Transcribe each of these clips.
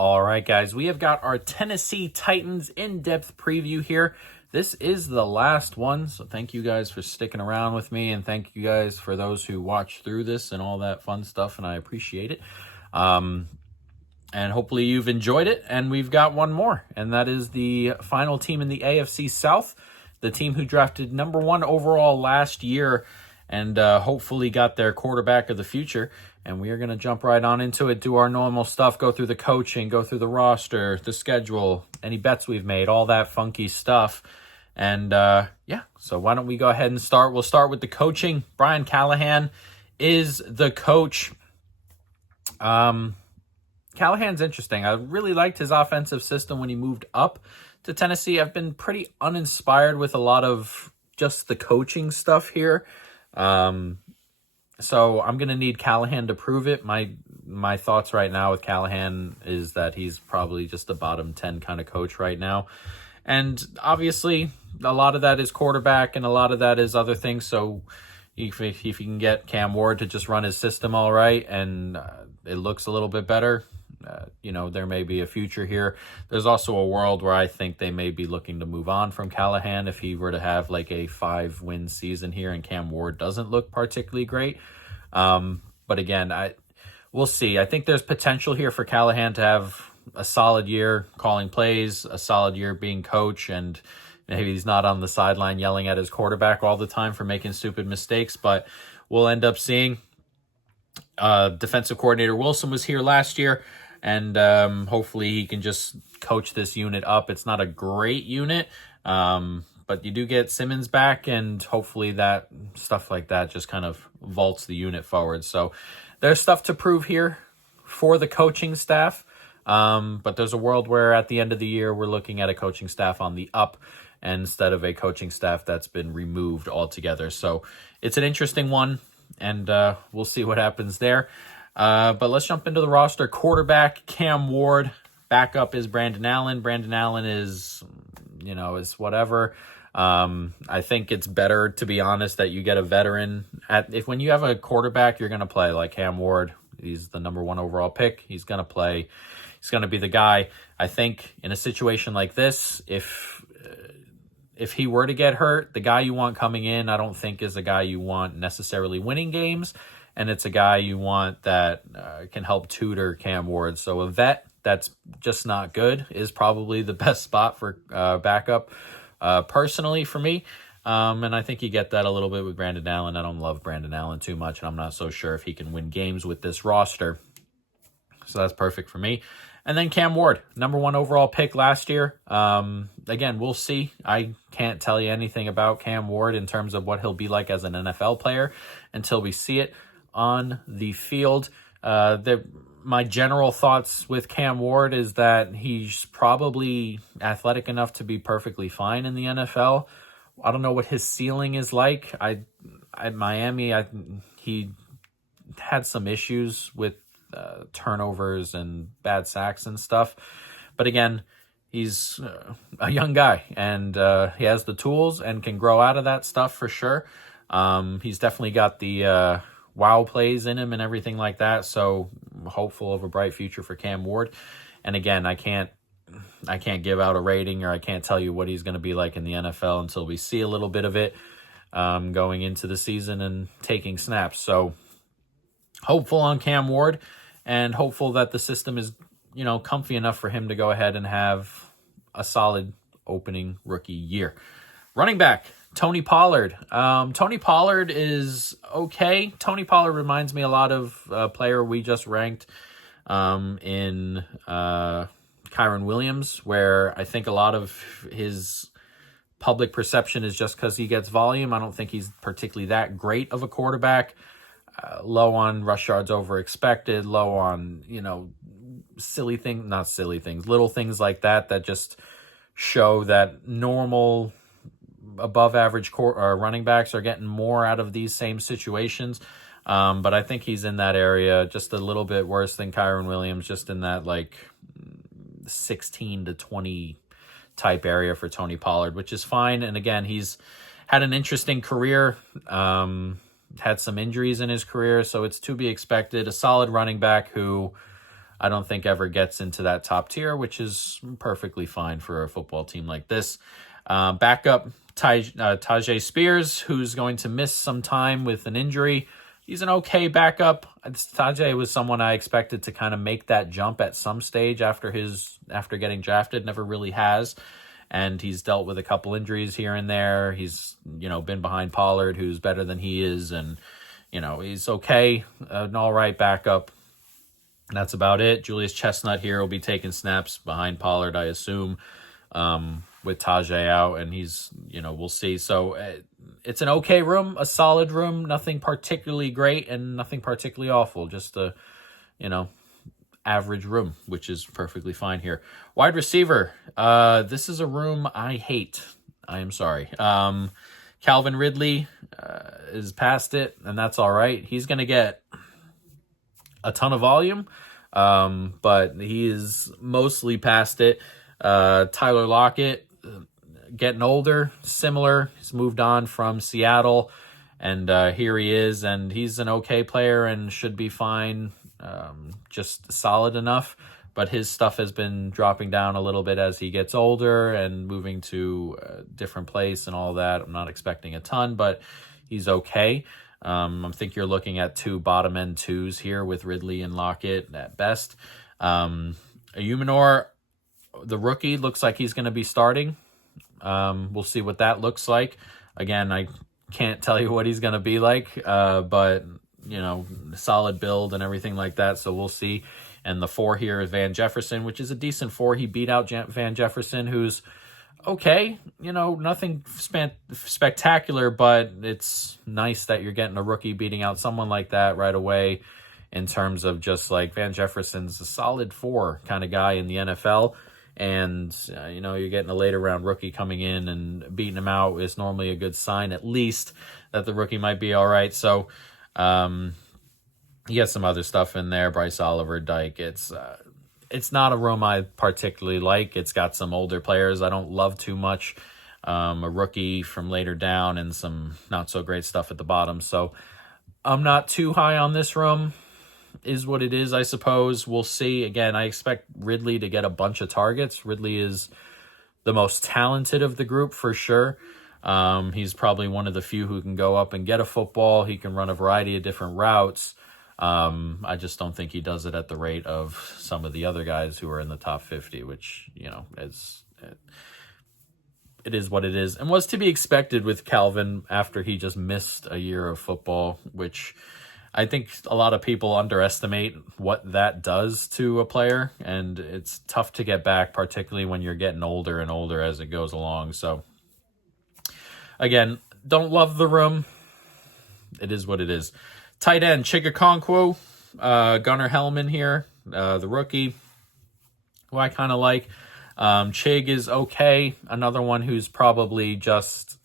All right, guys, we have got our Tennessee Titans in-depth preview here. This is the last one, so thank you guys for sticking around with me, and thank you guys for those who watched through this and all that fun stuff, and I appreciate it. And hopefully you've enjoyed it, and we've got one more, and that is the final team in the AFC South, the team who drafted number 1 overall last year and hopefully got their quarterback of the future. And we are going to jump right on into it, do our normal stuff, go through the coaching, go through the roster, the schedule, any bets we've made, all that funky stuff. And so why don't we go ahead and start? We'll start with the coaching. Brian Callahan is the coach. Callahan's interesting. I really liked his offensive system when he moved up to Tennessee. I've been pretty uninspired with a lot of just the coaching stuff here. So I'm going to need Callahan to prove it. My thoughts right now with Callahan is that he's probably just a bottom 10 kind of coach right now. And obviously, a lot of that is quarterback and a lot of that is other things. So if you can get Cam Ward to just run his system all right and it looks a little bit better, there may be a future here. There's also a world where I think they may be looking to move on from Callahan if he were to have like a 5-win season here and Cam Ward doesn't look particularly great. But again, we'll see. I think there's potential here for Callahan to have a solid year calling plays, a solid year being coach, and maybe he's not on the sideline yelling at his quarterback all the time for making stupid mistakes, but we'll end up seeing. Defensive coordinator Wilson was here last year, and hopefully he can just coach this unit up. It's not a great unit, but you do get Simmons back, and hopefully that stuff like that just kind of vaults the unit forward. So there's stuff to prove here for the coaching staff, but there's a world where at the end of the year we're looking at a coaching staff on the up instead of a coaching staff that's been removed altogether. So it's an interesting one, and we'll see what happens there. But let's jump into the roster. Quarterback, Cam Ward. Backup is Brandon Allen. Brandon Allen is whatever. I think it's better, to be honest, that you get a veteran. When you have a quarterback, you're going to play like Cam Ward. He's the number 1 overall pick. He's going to play. He's going to be the guy. I think in a situation like this, if he were to get hurt, the guy you want coming in, I don't think is a guy you want necessarily winning games. And it's a guy you want that can help tutor Cam Ward. So a vet that's just not good is probably the best spot for backup, personally for me. And I think you get that a little bit with Brandon Allen. I don't love Brandon Allen too much, and I'm not so sure if he can win games with this roster. So that's perfect for me. And then Cam Ward, number 1 overall pick last year. Again, we'll see. I can't tell you anything about Cam Ward in terms of what he'll be like as an NFL player until we see it on the field. My general thoughts with Cam Ward is that he's probably athletic enough to be perfectly fine in the NFL. I don't know what his ceiling is like. At Miami, he had some issues with turnovers and bad sacks and stuff. But again, he's a young guy, and he has the tools and can grow out of that stuff for sure. He's definitely got the wow plays in him and everything like that. So hopeful of a bright future for Cam Ward. And again, I can't give out a rating, or I can't tell you what he's going to be like in the NFL until we see a little bit of it going into the season and taking snaps. So hopeful on Cam Ward, and hopeful that the system is, comfy enough for him to go ahead and have a solid opening rookie year. Running back, Tony Pollard. Tony Pollard is okay. Tony Pollard reminds me a lot of a player we just ranked in Kyren Williams, where I think a lot of his public perception is just because he gets volume. I don't think he's particularly that great of a quarterback. Low on rush yards over expected, low on, little things like that just show that normal above average running backs are getting more out of these same situations. But I think he's in that area just a little bit worse than Kyren Williams, just in that 16 to 20 type area for Tony Pollard, which is fine. And again, he's had an interesting career, had some injuries in his career, so it's to be expected. A solid running back who I don't think ever gets into that top tier, which is perfectly fine for a football team like this. Backup, Tyjae Spears, who's going to miss some time with an injury. He's an okay backup. Tyjae was someone I expected to kind of make that jump at some stage after getting drafted. Never really has. And he's dealt with a couple injuries here and there. He's, been behind Pollard, who's better than he is. And, he's okay. An all right backup. That's about it. Julius Chestnut here will be taking snaps behind Pollard, I assume, with Tyjae out. And he's, we'll see. So it's an okay room, a solid room. Nothing particularly great and nothing particularly awful. Just a, average room, which is perfectly fine here. Wide receiver. This is a room I hate. I am sorry. Calvin Ridley is past it, and that's all right. He's going to get a ton of volume, but he is mostly past it. Tyler Lockett, getting older, similar. He's moved on from Seattle, and here he is, and he's an okay player and should be fine. Just solid enough, but his stuff has been dropping down a little bit as he gets older and moving to a different place and all that. I'm not expecting a ton, but he's okay. I think you're looking at two bottom end twos here with Ridley and Lockett at best. Ayumanor, the rookie, looks like he's going to be starting. We'll see what that looks like. Again, I can't tell you what he's going to be like, but solid build and everything like that. So we'll see. And the 4 here is Van Jefferson, which is a decent 4. He beat out Van Jefferson, who's okay. Nothing spectacular, but it's nice that you're getting a rookie beating out someone like that right away, in terms of just like Van Jefferson's a solid 4 kind of guy in the NFL. And, you're getting a later round rookie coming in and beating him out is normally a good sign, at least, that the rookie might be all right. So, he has some other stuff in there. Bryce Oliver, Dyke. It's not a room I particularly like. It's got some older players I don't love too much. A rookie from later down and some not so great stuff at the bottom. So I'm not too high on this room. Is what it is, I suppose. We'll see. Again, I expect Ridley to get a bunch of targets. Ridley is the most talented of the group for sure. He's probably one of the few who can go up and get a football. He can run a variety of different routes. I just don't think he does it at the rate of some of the other guys who are in the top 50, which, it is what it is, and was to be expected with Calvin after he just missed a year of football, which I think a lot of people underestimate what that does to a player, and it's tough to get back, particularly when you're getting older and older as it goes along. So again, don't love the room. It is what it is. Tight end, Chigakonkwo, Gunnar Hellman here, the rookie, who I kind of like. Chig is okay. Another one who's probably just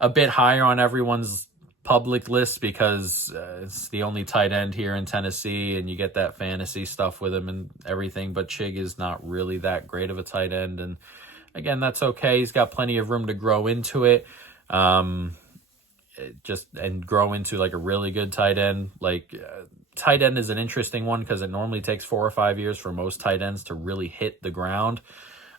a bit higher on everyone's public list because it's the only tight end here in Tennessee, and you get that fantasy stuff with him and everything. But Chig is not really that great of a tight end, and again, that's okay. He's got plenty of room to grow into it. And grow into like a really good tight end. Tight end is an interesting one because it normally takes 4 or 5 years for most tight ends to really hit the ground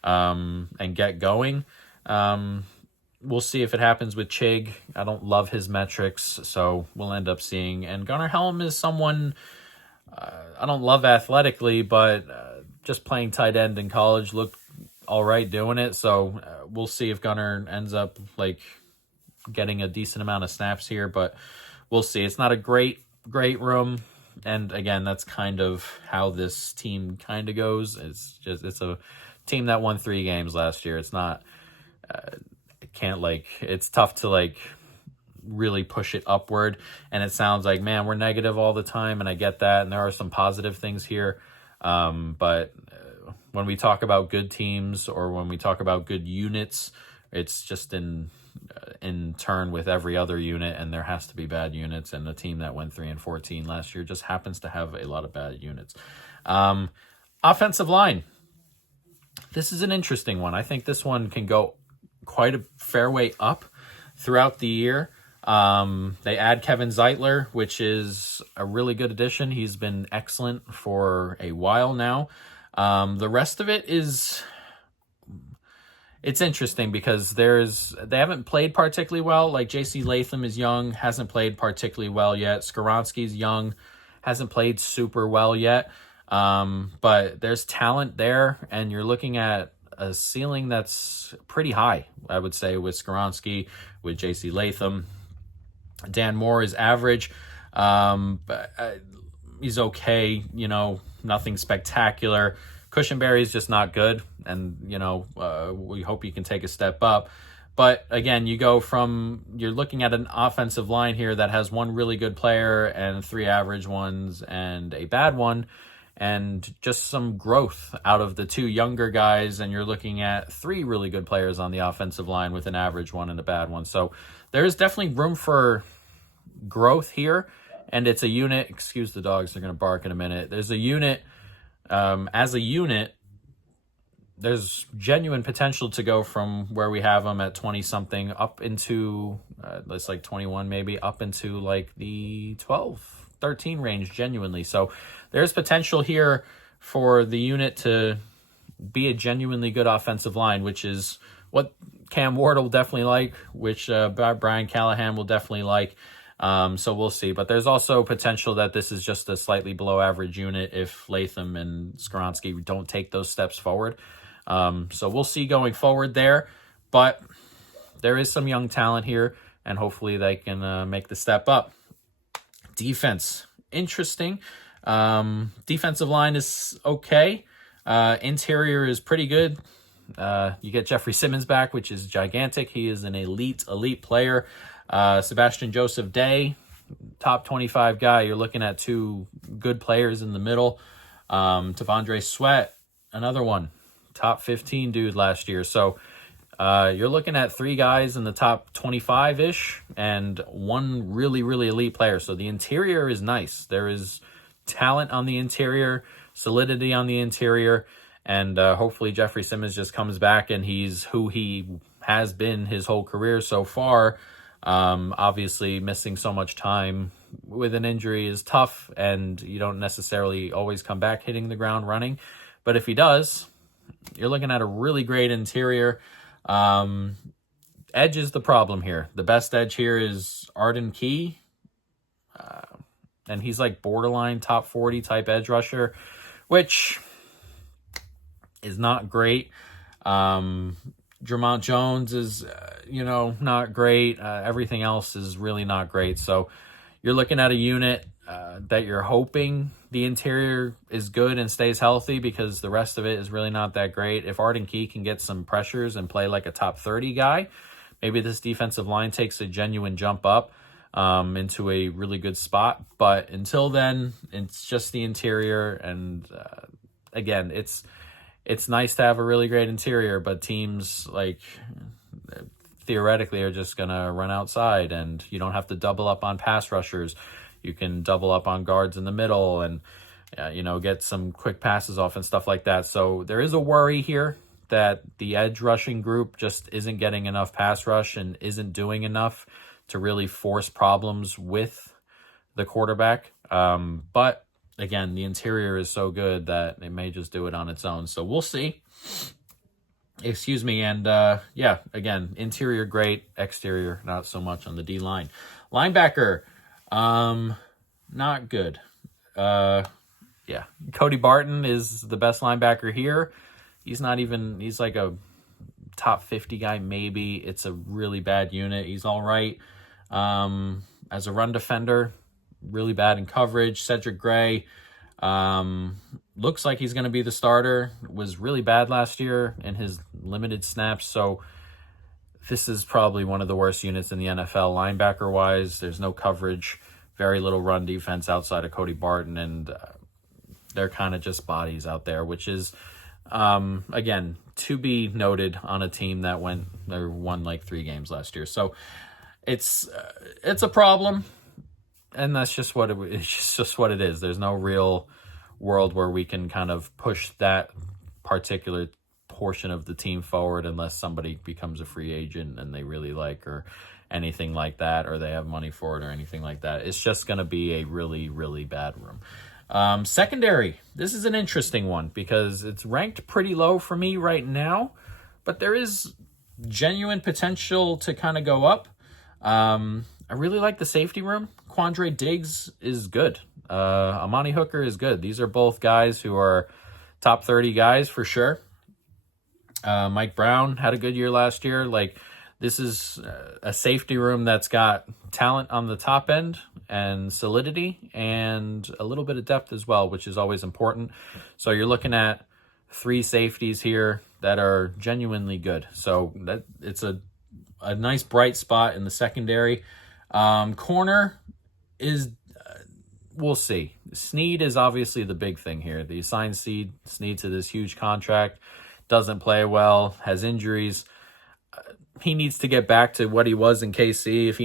and get going. We'll see if it happens with Chig. I don't love his metrics, so we'll end up seeing. And Gunnar Helm is someone I don't love athletically, but just playing tight end in college looked all right doing it. So we'll see if Gunnar ends up getting a decent amount of snaps here, but we'll see. It's not a great room, and again, that's kind of how this team kind of goes. It's a team that won 3 games last year. It's not it's tough to really push it upward, and it sounds like, man, we're negative all the time, and I get that, and there are some positive things here, but when we talk about good teams or when we talk about good units, it's just in turn with every other unit, and there has to be bad units, and the team that went 3-14 last year just happens to have a lot of bad units. Offensive line. This is an interesting one. I think this one can go quite a fair way up throughout the year. They add Kevin Zeitler, which is a really good addition. He's been excellent for a while now. The rest of it is... It's interesting because they haven't played particularly well. Like J.C. Latham is young, hasn't played particularly well yet. Skoronski's young, hasn't played super well yet. But there's talent there, and you're looking at a ceiling that's pretty high, I would say, with Skoronski, with J.C. Latham. Dan Moore is average. He's okay, nothing spectacular. Cushenberry is just not good, and, we hope he can take a step up. But, again, you're looking at an offensive line here that has one really good player and 3 average ones and a bad one, and just some growth out of the 2 younger guys, and you're looking at 3 really good players on the offensive line with an average one and a bad one. So there's definitely room for growth here, and it's a unit. Excuse the dogs, they're going to bark in a minute. There's a unit. As a unit, there's genuine potential to go from where we have them at 20-something up into, it's like 21 maybe, up into like the 12, 13 range genuinely. So there's potential here for the unit to be a genuinely good offensive line, which is what Cam Ward will definitely like, which Brian Callahan will definitely like. So we'll see. But there's also potential that this is just a slightly below average unit if Latham and Skoronski don't take those steps forward. So we'll see going forward there. But there is some young talent here, and hopefully they can make the step up. Defense, interesting. Defensive line is okay. Interior is pretty good. You get Jeffrey Simmons back, which is gigantic. He is an elite player. Sebastian Joseph Day, top 25 guy. You're looking at 2 good players in the middle. T'Vondre Sweat, another one, top 15 dude last year. So you're looking at 3 guys in the top 25-ish and 1 really, really elite player. So the interior is nice. There is talent on the interior, solidity on the interior, and hopefully Jeffrey Simmons just comes back and he's who he has been his whole career so far. Obviously missing so much time with an injury is tough, and you don't necessarily always come back hitting the ground running. But if he does, you're looking at a really great interior. Edge is the problem here. The best edge here is Arden Key. And he's like borderline top 40 type edge rusher, which is not great. Drummond Jones is, not great. Everything else is really not great. So you're looking at a unit that you're hoping the interior is good and stays healthy, because the rest of it is really not that great. If Arden Key can get some pressures and play like a top 30 guy, maybe this defensive line takes a genuine jump up into a really good spot. But until then, it's just the interior. And again, it's nice to have a really great interior, but teams theoretically are just going to run outside, and you don't have to double up on pass rushers. You can double up on guards in the middle and, get some quick passes off and stuff like that. So there is a worry here that the edge rushing group just isn't getting enough pass rush and isn't doing enough to really force problems with the quarterback. But again, the interior is so good that it may just do it on its own. So we'll see. Excuse me. And again, interior great, exterior not so much on the D-line. Linebacker, not good. Cody Barton is the best linebacker here. He's like a top 50 guy maybe. It's a really bad unit. He's all right as a run defender. Really bad in coverage. Cedric Gray looks like he's going to be the starter. Was really bad last year in his limited snaps. So this is probably one of the worst units in the NFL linebacker-wise. There's no coverage, very little run defense outside of Cody Barton, and they're kind of just bodies out there, which is, again, to be noted on a team that won like 3 games last year. So it's a problem. And that's just what it is. There's no real world where we can kind of push that particular portion of the team forward unless somebody becomes a free agent and they really like, or anything like that, or they have money for it or anything like that. It's just going to be a really, really bad room. Secondary, this is an interesting one because it's ranked pretty low for me right now, but there is genuine potential to kind of go up. I really like the safety room. Quandre Diggs is good. Amani Hooker is good. These are both guys who are top 30 guys for sure. Mike Brown had a good year last year. Like, this is a safety room that's got talent on the top end and solidity and a little bit of depth as well, which is always important. So you're looking at 3 safeties here that are genuinely good. So that it's a nice bright spot in the secondary. Corner is, we'll see. Snead is obviously the big thing here. They signed Snead to this huge contract, doesn't play well, has injuries. He needs to get back to what he was in KC. If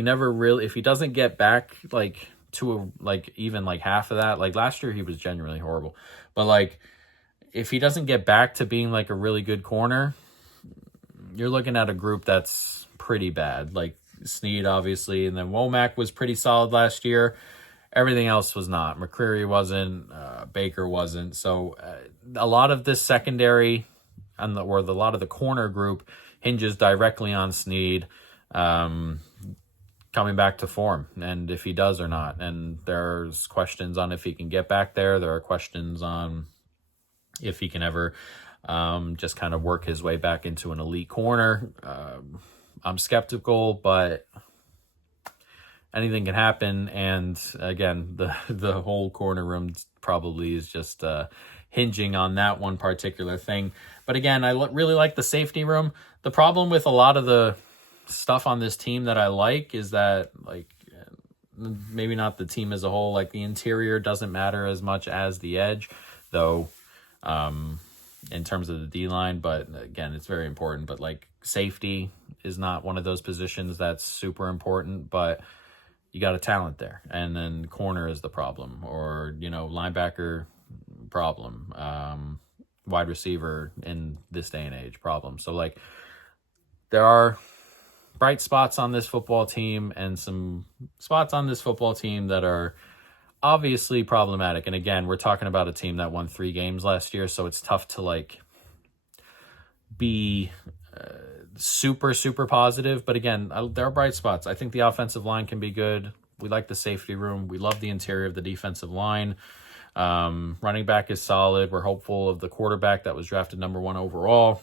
he doesn't get back like to even half of that, like last year he was genuinely horrible. But like, if he doesn't get back to being like a really good corner, you're looking at a group that's pretty bad. Like Snead, obviously, and then Womack was pretty solid last year. Everything else was not. McCreary wasn't. Baker wasn't. So a lot of this secondary a lot of the corner group hinges directly on Snead coming back to form, and if he does or not. And there's questions on if he can get back there. There are questions on if he can ever just kind of work his way back into an elite corner. I'm skeptical, but anything can happen. And again, the whole corner room probably is just hinging on that one particular thing. But again, I really like the safety room. The problem with a lot of the stuff on this team that I like is that, like, maybe not the team as a whole, like the interior doesn't matter as much as the edge, though, in terms of the D-line. But again, it's very important. But like, safety is not one of those positions that's super important, but you got a talent there. And then corner is the problem, or, linebacker problem, wide receiver in this day and age problem. So like, there are bright spots on this football team and some spots on this football team that are obviously problematic. And again, we're talking about a team that won 3 games last year, so it's tough to like be super, super positive. But again, there are bright spots. I think the offensive line can be good. We like the safety room. We love the interior of the defensive line. Running back is solid. We're hopeful of the quarterback that was drafted number 1 overall.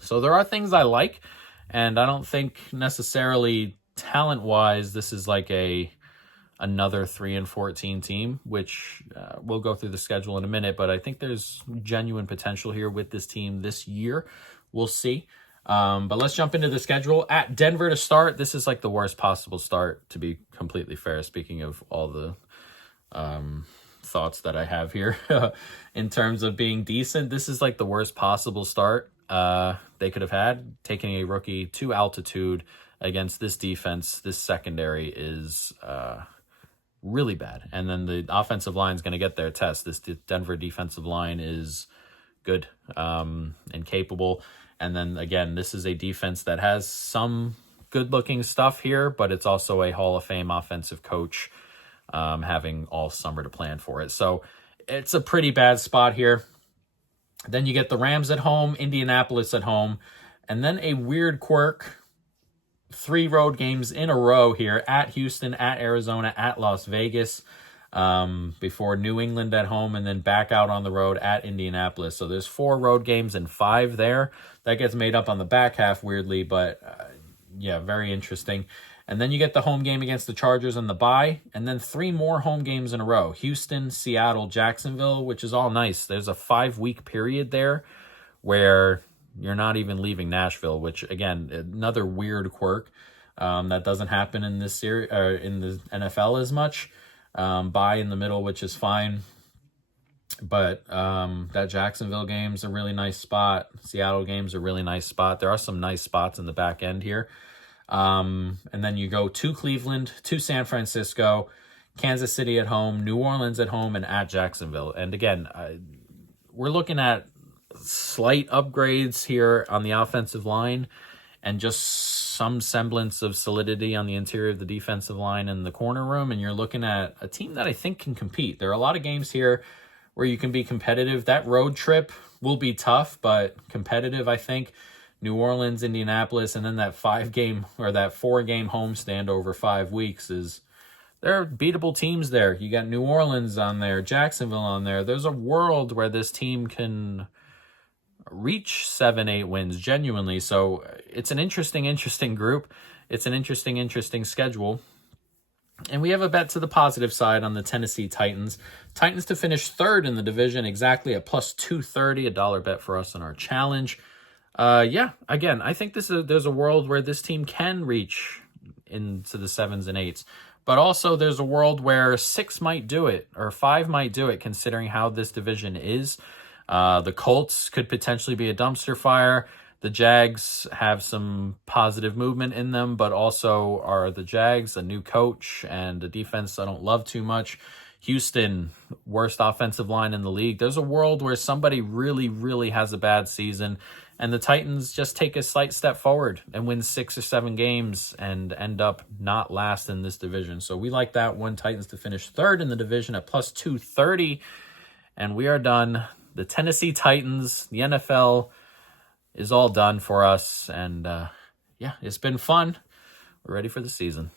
So there are things I like, and I don't think necessarily talent-wise this is like another 3-14 team, which we'll go through the schedule in a minute, but I think there's genuine potential here with this team this year. We'll see. But let's jump into the schedule. At Denver to start. This is like the worst possible start, to be completely fair, speaking of all the thoughts that I have here in terms of being decent. This is like the worst possible start they could have had. Taking a rookie to altitude against this defense, this secondary is really bad. And then the offensive line is going to get their test. This Denver defensive line is good and capable. And then again, this is a defense that has some good-looking stuff here, but it's also a Hall of Fame offensive coach having all summer to plan for it. So it's a pretty bad spot here. Then you get the Rams at home, Indianapolis at home, and then a weird quirk. 3 road games in a row here at Houston, at Arizona, at Las Vegas, before New England at home, and then back out on the road at Indianapolis. So there's 4 road games and 5 there. That gets made up on the back half weirdly, but yeah, very interesting. And then you get the home game against the Chargers and the bye, and then 3 more home games in a row. Houston, Seattle, Jacksonville, which is all nice. There's a 5-week period there where you're not even leaving Nashville, which, again, another weird quirk that doesn't happen in this series or in the NFL as much. Bye in the middle, which is fine. But that Jacksonville game's a really nice spot. Seattle game's a really nice spot. There are some nice spots in the back end here. And then you go to Cleveland, to San Francisco, Kansas City at home, New Orleans at home, and at Jacksonville. And again, we're looking at slight upgrades here on the offensive line and just some semblance of solidity on the interior of the defensive line and the corner room, and you're looking at a team that I think can compete. There are a lot of games here where you can be competitive. That road trip will be tough, but competitive, I think. New Orleans, Indianapolis, and then that 4-game homestand over 5 weeks there are beatable teams there. You got New Orleans on there, Jacksonville on there. There's a world where this team can reach 7-8 wins genuinely. So it's an interesting group. It's an interesting schedule. And we have a bet to the positive side on the Tennessee Titans. Titans to finish third in the division, exactly at plus 230, $1 bet for us in our challenge. Again, I think there's a world where this team can reach into the 7s and 8s. But also there's a world where 6 might do it, or 5 might do it, considering how this division is. The Colts could potentially be a dumpster fire. The Jags have some positive movement in them, but also are the Jags, a new coach and a defense I don't love too much. Houston, worst offensive line in the league. There's a world where somebody really has a bad season, and the Titans just take a slight step forward and win 6 or 7 games and end up not last in this division. So we like that one. Titans to finish third in the division at plus 230. And we are done. The Tennessee Titans, the NFL is all done for us. And it's been fun. We're ready for the season.